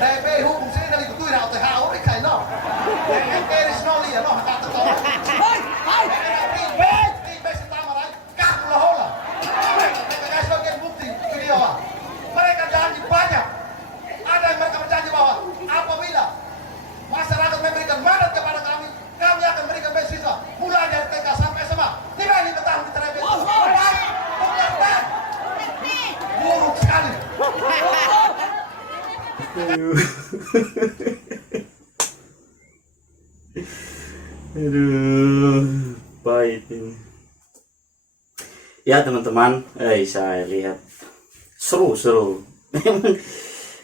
Rebe hukum sini dari itu tidak otak hau ikai no. Yang keris no liya no kata kau. Hai. Tiba setama lagi kaku lah hola. Mereka kasih bagian bukti video ah. Mereka janji banyak. Ada yang mereka berjanji bahwa apabila masyarakat memberikan mandat kepada kami, kami akan memberikan beasiswa mulai dari TK sampai SMA. Tidak ini bertahun di Rebe. Buruk sekali. Aduh, pahit ini. Ya teman-teman, saya lihat seru.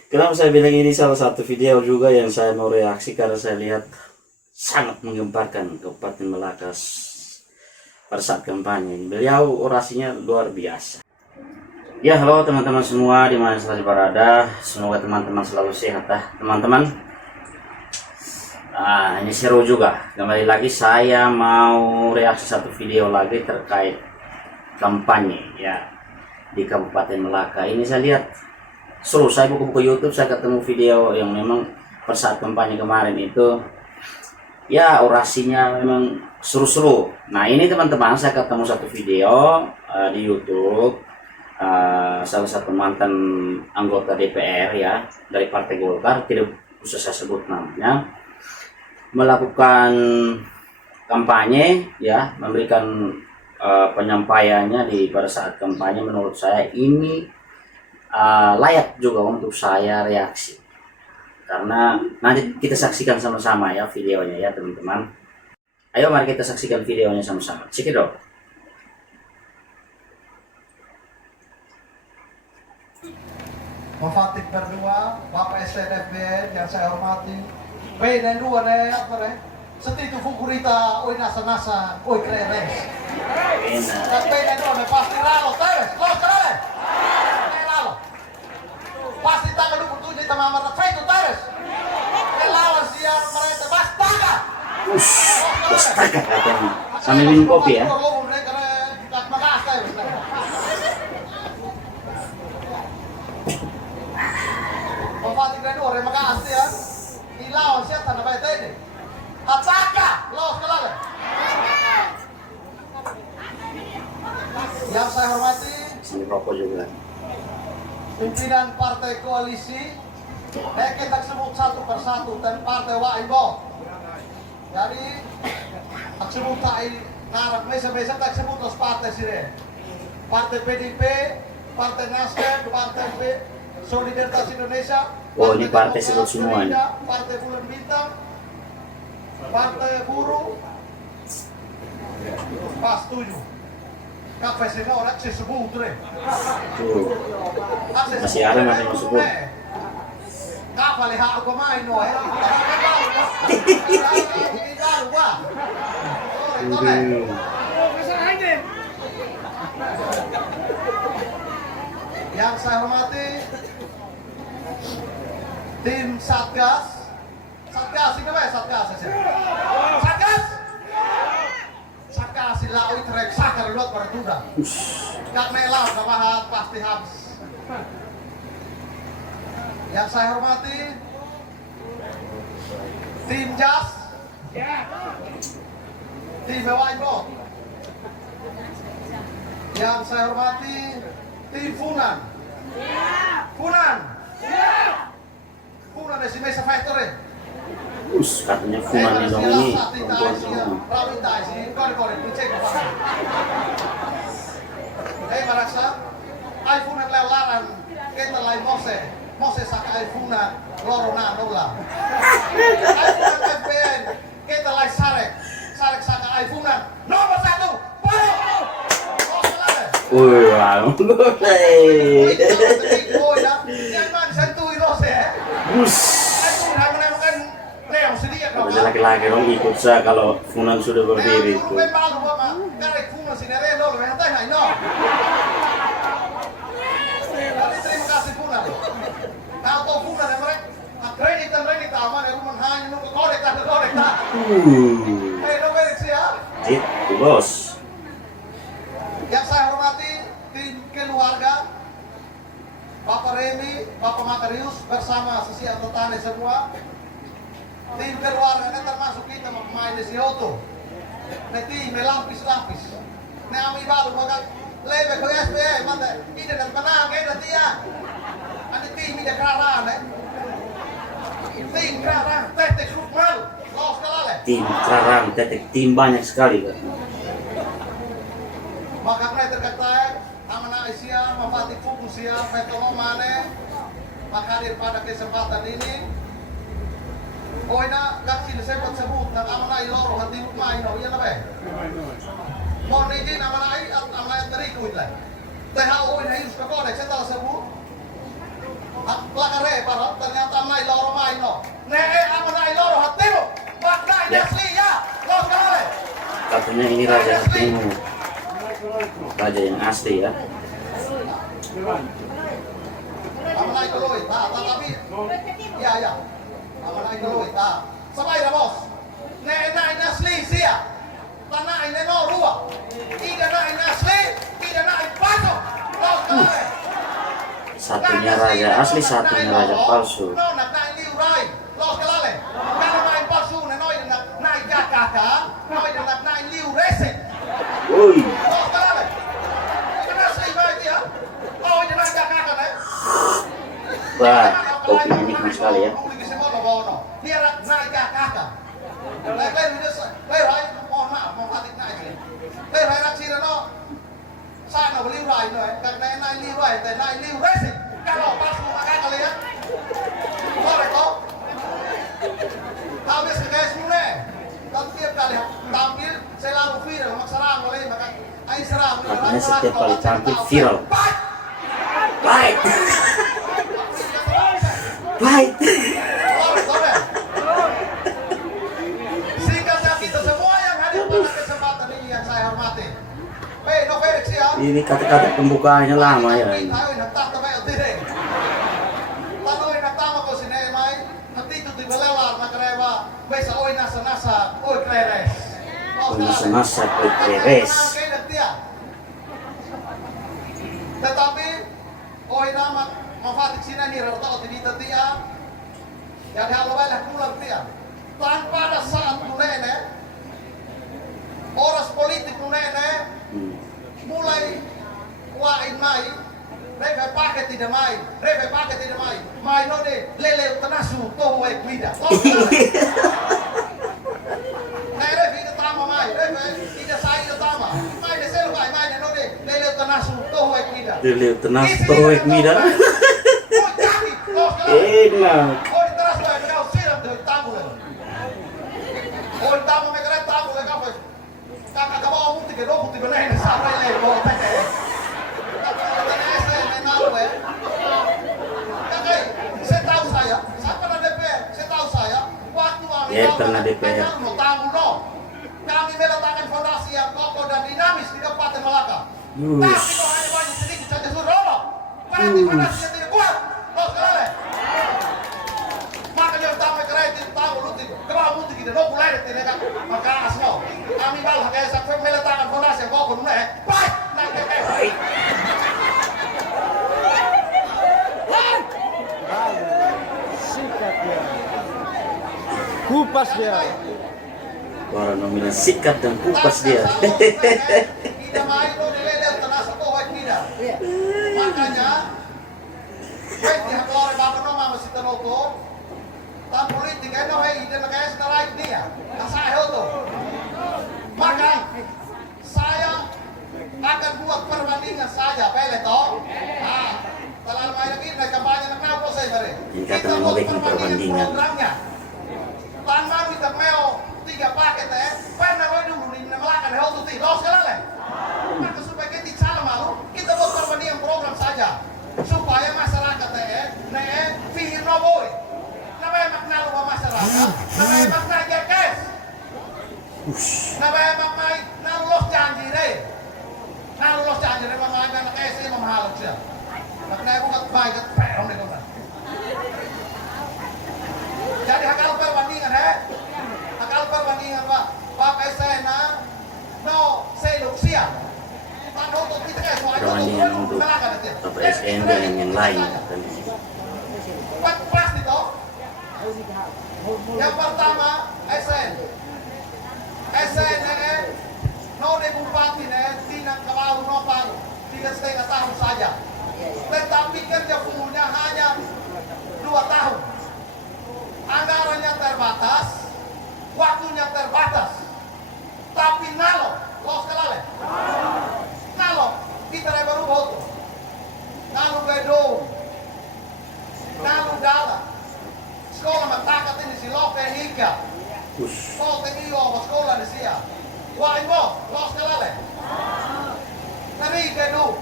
Kenapa saya bilang ini salah satu video juga yang saya mau reaksi, karena saya lihat sangat menggemparkan Kabupaten Malakas pada saat kampanye. Beliau orasinya luar biasa. Ya, halo teman-teman semua di mana saja berada. Semoga teman-teman selalu sehat teman-teman. Ini seru juga. Kembali lagi saya mau reaksi satu video lagi terkait kampanye ya di Kabupaten Malaka. Ini saya lihat seru. Saya buka-buka YouTube, saya ketemu video yang memang pada saat kampanye kemarin itu ya orasinya memang seru-seru. Nah, ini teman-teman saya ketemu satu video di YouTube. Salah satu mantan anggota DPR ya dari Partai Golkar, tidak usah saya sebut namanya, melakukan kampanye ya, memberikan penyampaiannya di pada saat kampanye. Menurut saya ini layak juga untuk saya reaksi, karena nanti kita saksikan sama-sama ya videonya ya teman-teman. Ayo mari kita saksikan videonya sama-sama. Cekidot. Mafatik berdua, Bapak SNFBN yang saya hormati. Dan dua setitu fukurita, oi nasa, oi kreres. Dan dua pasti ralo, teres, lo teres. Ralo. Pasti tanggal 27 sama Maret itu teres. Lawan siang mereka bastaga. Bastaga katanya. Sambil minum kopi ya. Mafatik berdua, terima kasih ya. Ilawan siang tanah baik ini. Ataka, los kelale. Yang saya hormati, sambil rokok juga. Pimpinan partai koalisi, kita sebut satu persatu dan partai Waibo. Jadi, tak sebut tak karena mesa-mesa tak sebut los partai sini. Partai PDIP, Partai Nasdem, Partai Solidaritas Indonesia. Oh, ini partai sebut semua ini. Partai Bulan Bintang, Partai Buruh, pas 7. Kafe semua orang sebut deh. Masih ada masih masuk. Kafe lihat aku main loh ya. Yang saya hormati tim Satgas ini apa ya Satgas aja? Satgas silau trek sakar luat bertuda. Gak melau kemahat pasti habis. Yang saya hormati tim Jas, tim Waibo. Yang saya hormati tim Funan. Funan dari Mesa Factory. Katanya Funan dong ini perempuan semua. Merasa iPhone lelaran kita lain Mose saka iPhone lorona nola. iPhone FBN kita lain sarek saka iPhone nomor 1. Wow. Ada laki-laki dong ikut saya kalau Funan sudah berdiri itu. Terima kasih Funan. Kalau Funan mereka kredit aman ya rumah hanya nunggu korek. Itu bos. Yang saya hormati tim keluarga Bapak Remi, Bapak Makarius bersama sesiap petani semua. Tim keluarga termasuk kita pemain di Sioto. Nanti melapis-lapis. Nah, kami baru makan lebe ke SPE, mata ini dan menang kayak nanti ya. Ada tim ini kerana, tim kerana, tetek super, los kalale. Tim Karang, tetek tim banyak sekali kan. Maka kena terkait amanah Asia, memfatik fokus ya, petolong mana. Maka pada kesempatan ini, oh ini kasih sebut nak amanah iloro hati rumah ini, iya apa? Mohon izin amanah teriku ini. THO ini harus berkodek setelah sebut. Lakare para ternyata amanah iloro main no. Amanah iloro hatimu, makna ini asli ya, los kali. Katanya ini raja hatimu, raja yang asli ya. Amanah ikoloy, tapi ya. Amanah ikoloy, sampai dah bos. Ini asli sia. Tanah ini no dua. Tiga ini asli, tiga ini palsu. Los kali. Satunya raja asli, satunya raja palsu. No, nak liu rai. Los kali. Kalau main palsu, nak naik kakak, nak liu racing. Woi. Los kali. Ini asli baik ya. Oh, ini nak kakak kan? Wah, kopinya nikmat sekali ya. Dia naik kakak. Lerai, mohon maaf, mau fatik naik. Lerai nak sih no. Sana beli rai no, karena naik liu rai, tapi naik liu racing. Kalau palsu kakak kalian. Boleh kok. Habis ke guys mune. Kalau tiap kali tampil selalu viral, mak serang boleh makan. Ai serang. Katanya setiap kali tampil viral. Baik. Baik. Singkatnya kita semua yang hadir pada kesempatan ini yang saya hormati. No Felix ya. Ini kata-kata pembukaannya lama ya. Tahu nak tak tahu tidak. Tahu nak tahu kau sini mai. Nanti itu di belawar nak reba. Besa oi nasa, oi kreres. Nasa, oi kreres. Tetapi oi nama mafatik sini ni rata tidak dia. Yang halawailah pulang dia. Tanpa ada saat nune oras politik nune mulai wain mai rebe pakai tidak mai mai no de lele tenasu toh wek mida rebe itu tama mai rebe tidak saya tama mai de sel mai no de lele tenasu toh wek mida Lele tenasu toh wek mida enak. Oh teras mai kau siram de tamu oh tamu me kira tamu le kau kakak kau mau bukti ke bukti benar ini sampai lego teh. Kakak, saya tahu saya pernah DPR, saya tahu saya waktu kami pernah DPR. Kami meletakkan fondasi yang kokoh dan dinamis di Kabupaten Malaka. Tapi kalau hanya banyak sedikit saja suruh berarti fondasinya tidak kuat. Tahu sekali. Makanya utama kreatif tahu lutin, kebal lutin kita no kulai tidak kan maka asno. Kami balah kayak sampai meletakkan fondasi yang kokoh mulai. Baik, naik baik. Kupas dia. Para nominal sikat dan kupas dia. Kita main lo dilele tenas ko hoy kita. Makanya pwede keluar bapak no masih teroko. Tan politik ay no hey ide na kaya sa right dia. Nasahe to. Maka saya akan buat perbandingan saja pele to. Terlalu main lagi na kampanye na kau saya bare. Kita mau bikin perbandingan. Tanpa kita meo 3 paket pernah kau dulu di Malaka hal tu ti los kala le. Maka supaya kita cara malu kita buat perbandingan program saja supaya masyarakat fikir no boy. Namanya makna lu masyarakat, namanya makna jakes. Namanya makna nalos janji deh. Nalos janji deh makna anak sih memahal saja. Makna aku kat baik kat perong deh kau. Jadi akal perbandingan akal perbandingan Pak SNA no seduksi. Tanpa untuk kita kayak soal perbandingan untuk atau SN dengan yang lain. Pas itu. Yang pertama SN. SN Node bupati tidak kalau nopal 3,5 tahun saja. Tetapi kerja fullnya hanya 2 tahun. Anggarannya terbatas, waktunya terbatas. Tapi nalo, los kelale. Nalo, kita baru foto. Nalo gedung. Nalo dala. Sekolah matakat ini si loke hingga. Sekolah tinggi sekolah di sia. Wah ibu, los kelale. Nari gedung.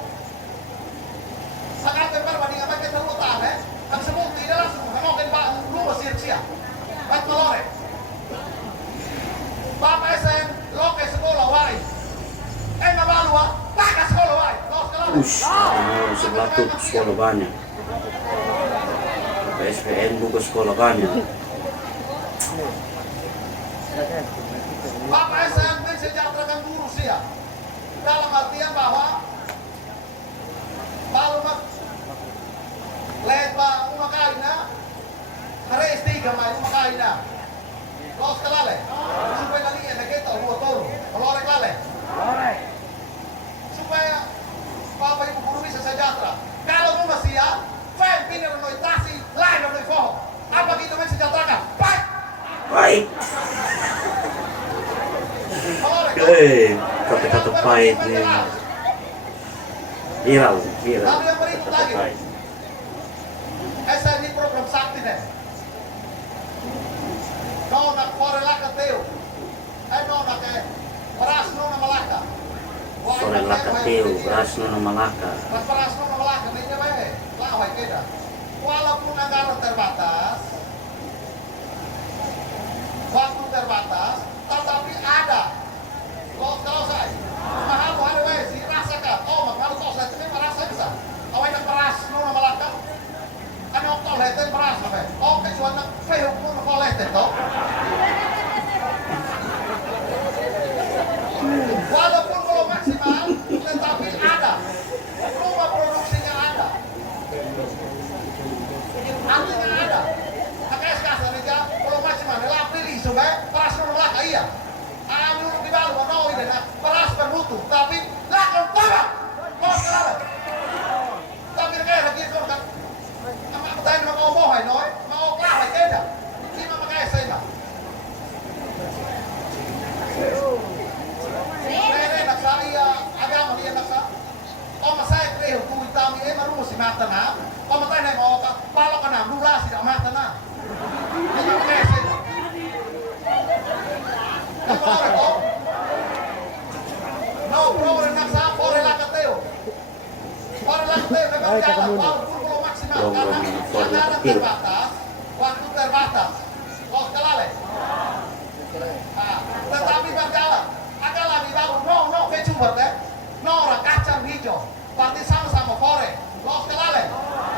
Sangat perbandingan apa kita lutan ang semua tidak langsung mengokin pak rumah sia. Bat melore. Bapak SN loke sekolah wai. Mabalua, tak sekolah wai. Los kelale. Sebelah tuh sekolah banyak. SPN buku sekolah banyak. Bapak SN mensejahterakan guru sia. Dalam artian bahwa balumat lepa umakaina hari S3 mai umakaina. Los kelale. Supaya kalian kita buat tolu. Melore kelale. Supaya Bapak Ibu guru bisa sejahtera. Kalau rumah sia, fan pindah noitasi, lain dari foho. Apa gitu mensejahterakan? Baik. Baik. Kata-kata pahit nih. Viral. Lalu yang berikut Kata-kata lagi. pahit. SN ini program sakti nih. Nona korelaka teo. Nona ke beras nona malaka. Sore laka teo, beras nona malaka. Beras nona malaka ini apa ya? Lawai kita. Walaupun anggaran terbatas, waktu terbatas, tetapi ada. Kalau saya, mahal hari si rasakan. Oh, kalau kau saya ini merasa bisa. Awal nak beras nona malaka. Kan oktal heten beras apa? Oh, kecuali nak fehuk nona kau heten toh. Walaupun belum maksimal, tetapi ada. Rumah produksinya ada. Artinya ada. Makanya sekarang saja belum maksimal. Dalam pilih supaya beras nona malaka iya. Anu di balu, no ini nak beras bermutu. Tapi lakukan tolak. Mau kenapa? Tapi kayak lagi itu kan. Apa tadi mau bohong noi? Mau kelapa keda? Ini mama kayak saya. Nene nak saya agama dia nak saya. Oh saya kerja hukum hitam ini maru si mata na. Oh mata ini mau ka palo ka na lula si mata na. Ini mama kayak saya. No problem nak saya korela kateo. Korela kateo nak berjalan walaupun belum maksimal karena anggaran terbatas, waktu terbatas. Kos kelale. Tetapi berjalan. Agak lagi baru no kecubat no kacang hijau. Berarti sama-sama kore. Los kelale.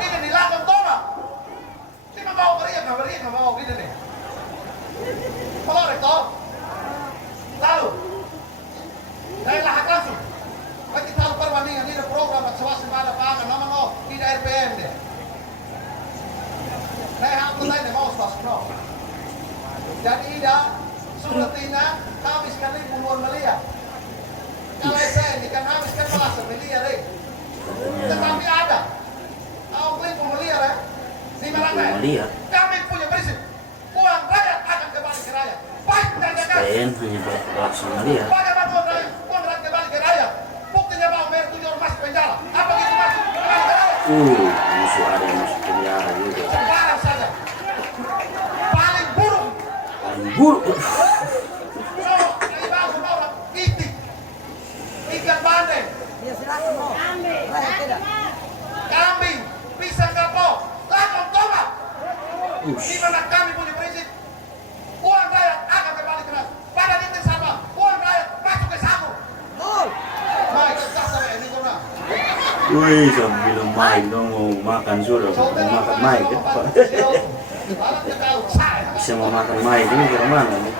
Ini dilakukan toma. Ini mau beriak mau gini nih. Kolore toh. Lalu, saya lahak langsung. Bagi tahu perbandingan ini program swasembada pangan, nama no tidak RPM deh. Saya harus tanya mau swasembada. Jadi tidak sudah tidak habis kali puluhan miliar. Kalau saya ini kan habis kan belasan miliar deh. Tetapi ada. Kalau beli miliar ya, di mana? Kami punya prinsip. Uang rakyat akan kembali ke rakyat. Baik dan SPN hanya berlangsung melihat. bagaimana uang rakyat kembali ke rakyat? Buktinya Bang Mer 7 orang masuk penjara. Apa gitu masuk kembali ke rakyat? Musuh ada yang masuk penjara juga. Sekarang saja. Paling buruk. Paling buruk. Dari bangsa orang itik. Ikan bandeng. Kambing. Pisang kapau. Lakon tomat. Di mana kami punya prinsip. Uang rakyat akan kembali ke rakyat. Pada titik sama. Uang rakyat masuk ke saku. Baik, kita sampai ini kona. Wih, sambil main dong mau makan sudah. Mau makan main kan? Bisa mau makan main ini dari mana nih?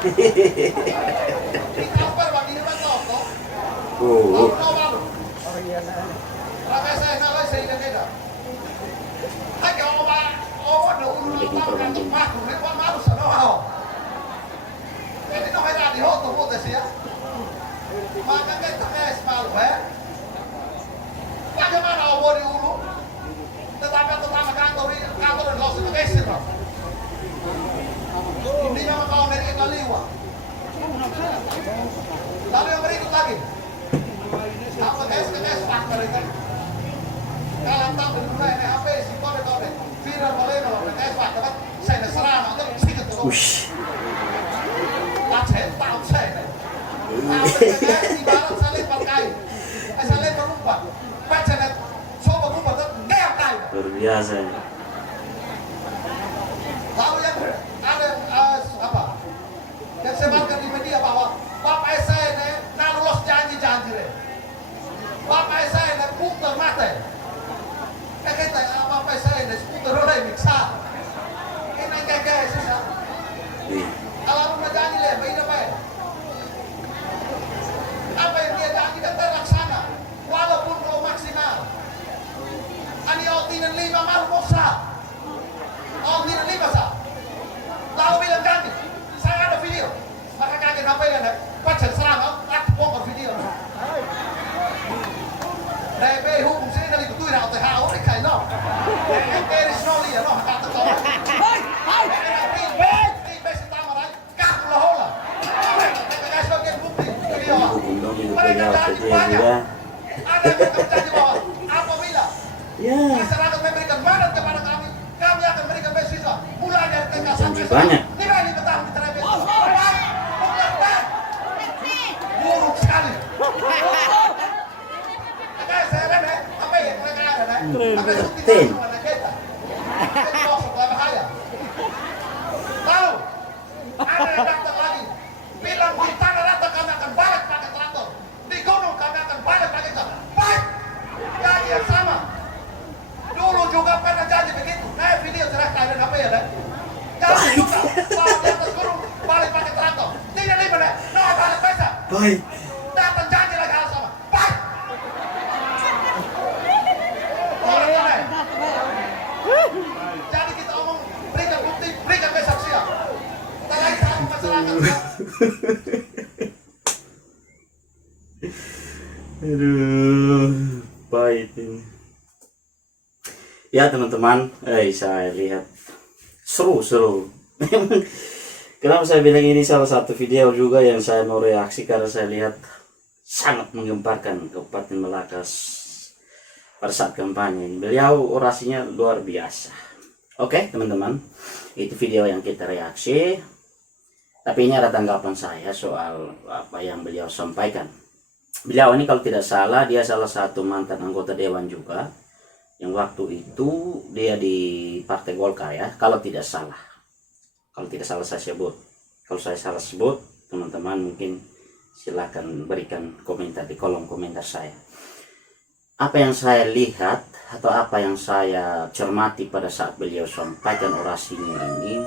Oh. Baliwa. Lalu yang berikut lagi. Apa guys, faktor itu. Kalau tahu benar ini HP si kode viral Maleno, guys faktor kan saya serang atau sih itu. Tak saya. Di barat saya lempar kayu. Saya lempar umpan. Baca net, coba umpan tuh kayak kayu. Luar biasa. Lalu yang ada apa? Yang sebarkan di media bahwa Bapak saya ini nak lulus janji-janji deh. Bapak saya ini putar mata. Kita Bapak saya ini putar oleh miksa. Ini kayak susah. Kalau mau janji deh, beda apa? Apa yang dia janji kan terlaksana, walaupun belum maksimal. Ani altinan 5 malu mosa. Altinan 5 sah. Lalu bilang janji, saya ada video. Maka kaget apa ya? Baca serang, aku bongkar video. Rebe hukum sini dari betul nak tahu orang kaya no. Yang kiri snoli ya no, kata kau. Hai. Ini besi tamaran, kau lah. Mereka kasih bagian bukti video. Mereka janji banyak. Ada yang terjadi bahwa apabila masyarakat memberikan mandat kepada kami, kami akan memberikan beasiswa mulai dari TK sampai banyak. Ini betah di Trebe. Buruk sekali. Saya rene, apa yang mereka ada? Apa syuting mana kita? Kita masuk ke bahaya. Tahu? Ada yang datang lagi. Bilang di tanah rata kami akan balik pakai traktor. Di gunung kami akan balik pakai traktor. Baik. Jadi yang sama. Dulu juga pernah janji begitu. Nah video cerah kalian apa ya? Janji juga. Kalau di atas gunung balik pakai traktor. Tidak lima deh. No balik pesa. Baik. Datang janji lagi hal sama. Baik. Jadi kita omong berikan bukti, berikan kesaksian. Kita lagi tahu masyarakat. Aduh, baik ini. Ya teman-teman, saya lihat seru. Kenapa saya bilang ini salah satu video juga yang saya mau reaksi karena saya lihat sangat menggemparkan Kabupaten Melakas pada saat kampanye. Beliau orasinya luar biasa. Oke teman-teman, itu video yang kita reaksi. Tapi ini ada tanggapan saya soal apa yang beliau sampaikan. Beliau ini kalau tidak salah dia salah satu mantan anggota dewan juga, yang waktu itu dia di Partai Golkar ya, kalau tidak salah. Kalau tidak salah saya sebut. Kalau saya salah sebut, teman-teman mungkin silakan berikan komentar di kolom komentar saya. Apa yang saya lihat atau apa yang saya cermati pada saat beliau sampaikan orasinya ini,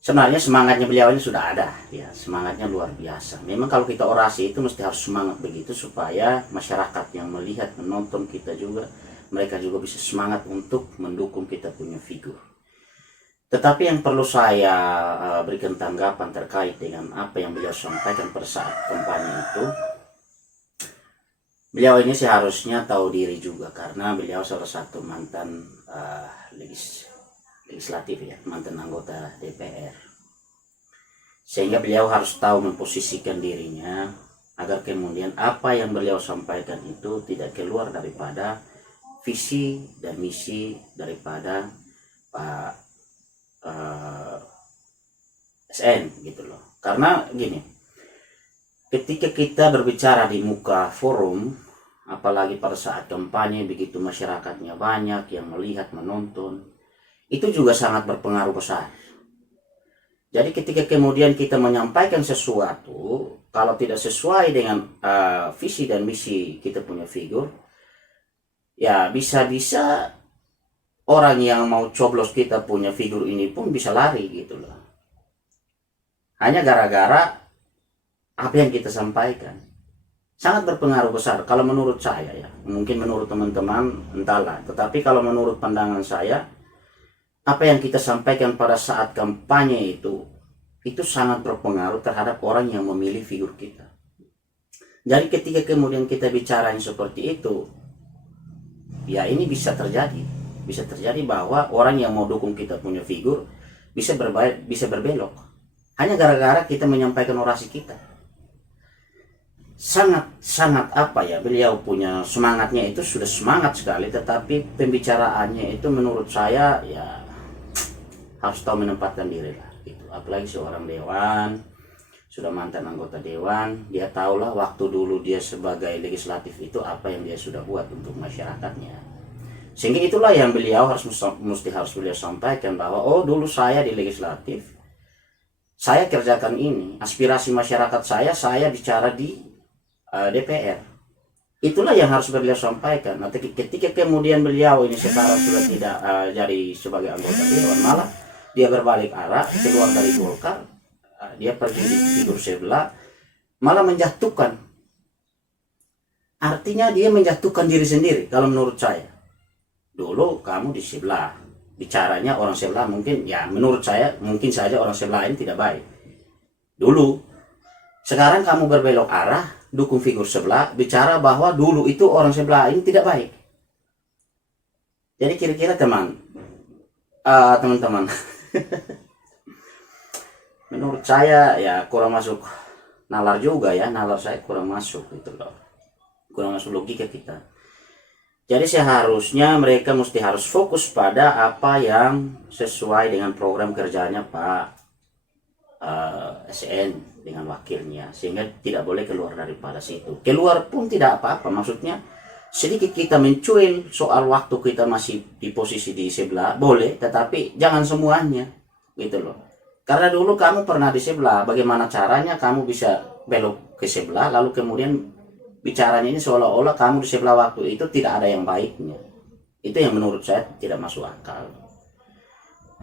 sebenarnya semangatnya beliau ini sudah ada ya, semangatnya luar biasa. Memang kalau kita orasi itu mesti harus semangat begitu supaya masyarakat yang melihat menonton kita juga, mereka juga bisa semangat untuk mendukung kita punya figur. Tetapi yang perlu saya berikan tanggapan terkait dengan apa yang beliau sampaikan pada saat kampanye itu, beliau ini seharusnya tahu diri juga karena beliau salah satu mantan legislatif ya, mantan anggota DPR. Sehingga beliau harus tahu memposisikan dirinya agar kemudian apa yang beliau sampaikan itu tidak keluar daripada visi dan misi daripada Pak SN gitu loh. Karena gini, ketika kita berbicara di muka forum, apalagi pada saat kampanye begitu masyarakatnya banyak yang melihat menonton, itu juga sangat berpengaruh besar. Jadi ketika kemudian kita menyampaikan sesuatu, kalau tidak sesuai dengan visi dan misi kita punya figur, ya bisa-bisa orang yang mau coblos kita punya figur ini pun bisa lari gitu loh. Hanya gara-gara apa yang kita sampaikan. Sangat berpengaruh besar kalau menurut saya ya. Mungkin menurut teman-teman entahlah. Tetapi kalau menurut pandangan saya, apa yang kita sampaikan pada saat kampanye itu sangat berpengaruh terhadap orang yang memilih figur kita. Jadi ketika kemudian kita bicara yang seperti itu, ya ini bisa terjadi. Bisa terjadi bahwa orang yang mau dukung kita punya figur bisa berbelok. hanya gara-gara kita menyampaikan orasi kita. Sangat apa ya, beliau punya semangatnya itu sudah semangat sekali, tetapi pembicaraannya itu menurut saya ya harus tahu menempatkan diri lah gitu. Apalagi seorang dewan, sudah mantan anggota dewan, dia tahulah waktu dulu dia sebagai legislatif itu apa yang dia sudah buat untuk masyarakatnya. Sehingga itulah yang beliau harus beliau sampaikan, bahwa oh dulu saya di legislatif, saya kerjakan ini, aspirasi masyarakat saya bicara di DPR. Itulah yang harus beliau sampaikan. Nanti ketika kemudian beliau ini sekarang sudah tidak jadi sebagai anggota dewan, malah dia berbalik arah, keluar dari Golkar, dia pergi di figur sebelah, malah menjatuhkan. Artinya dia menjatuhkan diri sendiri kalau menurut saya. Dulu kamu di sebelah, bicaranya orang sebelah mungkin, ya menurut saya mungkin saja orang sebelah ini tidak baik dulu. Sekarang kamu berbelok arah, dukung figur sebelah, bicara bahwa dulu itu orang sebelah ini tidak baik. Jadi kira-kira teman-teman menurut saya ya kurang masuk nalar juga ya, nalar saya kurang masuk gitu loh, kurang masuk logika kita. Jadi seharusnya mereka harus fokus pada apa yang sesuai dengan program kerjanya Pak SN dengan wakilnya, sehingga tidak boleh keluar daripada situ. Keluar pun tidak apa-apa, maksudnya sedikit kita mencuil soal waktu kita masih di posisi di sebelah boleh, tetapi jangan semuanya gitu loh. Karena dulu kamu pernah di sebelah, bagaimana caranya kamu bisa belok ke sebelah lalu kemudian bicaranya ini seolah-olah kamu di sebelah waktu itu tidak ada yang baiknya. Itu yang menurut saya tidak masuk akal.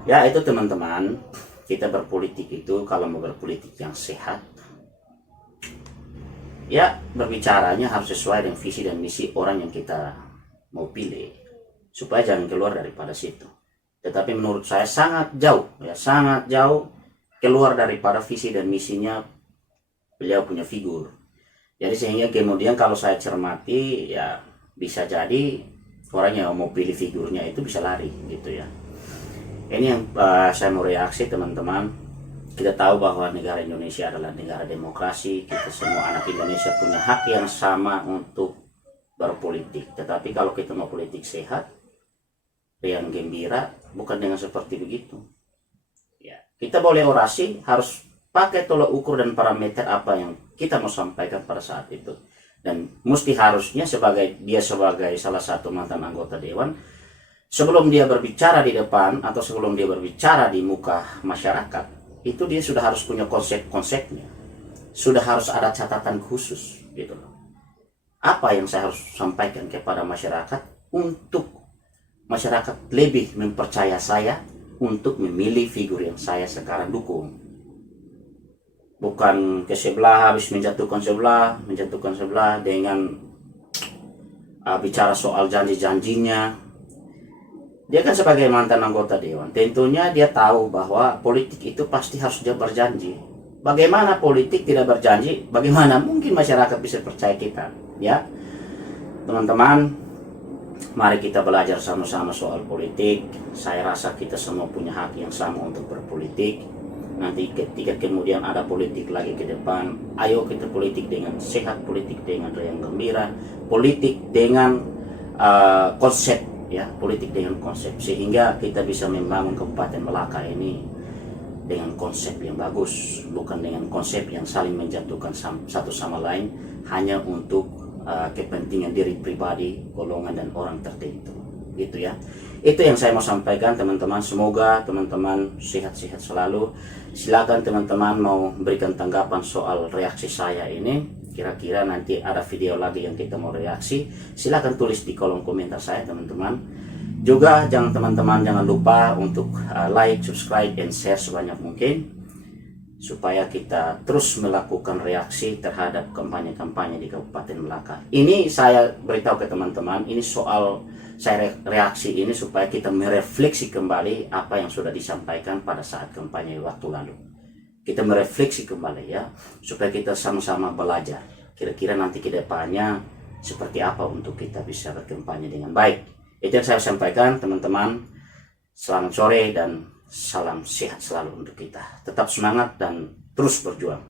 Ya itu teman-teman, kita berpolitik itu kalau mau berpolitik yang sehat, ya berbicaranya harus sesuai dengan visi dan misi orang yang kita mau pilih, supaya jangan keluar daripada situ. Tetapi menurut saya sangat jauh keluar daripada visi dan misinya beliau punya figur. Jadi sehingga kemudian kalau saya cermati ya bisa jadi orang yang mau pilih figurnya itu bisa lari gitu ya. Ini yang saya mau reaksi teman-teman. Kita tahu bahwa negara Indonesia adalah negara demokrasi. Kita semua anak Indonesia punya hak yang sama untuk berpolitik. Tetapi kalau kita mau politik sehat, yang gembira, bukan dengan seperti begitu. Ya, kita boleh orasi, harus pakai tolak ukur dan parameter apa yang kita mau sampaikan pada saat itu. Dan harusnya sebagai salah satu mantan anggota dewan, sebelum dia berbicara di depan atau sebelum dia berbicara di muka masyarakat, itu dia sudah harus punya konsep-konsepnya, sudah harus ada catatan khusus gitu loh. Apa yang saya harus sampaikan kepada masyarakat untuk masyarakat lebih mempercaya saya untuk memilih figur yang saya sekarang dukung. Bukan ke sebelah habis menjatuhkan sebelah dengan bicara soal janji-janjinya. Dia kan sebagai mantan anggota dewan, tentunya dia tahu bahwa politik itu pasti harus dia berjanji. Bagaimana politik tidak berjanji? Bagaimana mungkin masyarakat bisa percaya kita? Ya, teman-teman, mari kita belajar sama-sama soal politik. Saya rasa kita semua punya hak yang sama untuk berpolitik. Nanti ketika kemudian ada politik lagi ke depan, ayo kita politik dengan sehat, politik dengan riang gembira, politik dengan konsep ya, politik dengan konsep, sehingga kita bisa membangun Kabupaten Melaka ini dengan konsep yang bagus, bukan dengan konsep yang saling menjatuhkan satu sama lain hanya untuk kepentingan diri pribadi, golongan dan orang tertentu gitu ya. Itu yang saya mau sampaikan teman-teman. Semoga teman-teman sehat-sehat selalu. Silakan teman-teman mau berikan tanggapan soal reaksi saya ini. Kira-kira nanti ada video lagi yang kita mau reaksi, silakan tulis di kolom komentar saya teman-teman. Juga teman-teman jangan lupa untuk like, subscribe, and share sebanyak mungkin, supaya kita terus melakukan reaksi terhadap kampanye-kampanye di Kabupaten Melaka. Ini saya beritahu ke teman-teman, ini soal saya reaksi ini supaya kita merefleksi kembali apa yang sudah disampaikan pada saat kampanye waktu lalu. Kita merefleksi kembali ya, supaya kita sama-sama belajar. Kira-kira nanti ke depannya seperti apa untuk kita bisa berkampanye dengan baik. Itu yang saya sampaikan teman-teman. Selamat sore dan Salam sehat selalu untuk kita. Tetap semangat dan terus berjuang.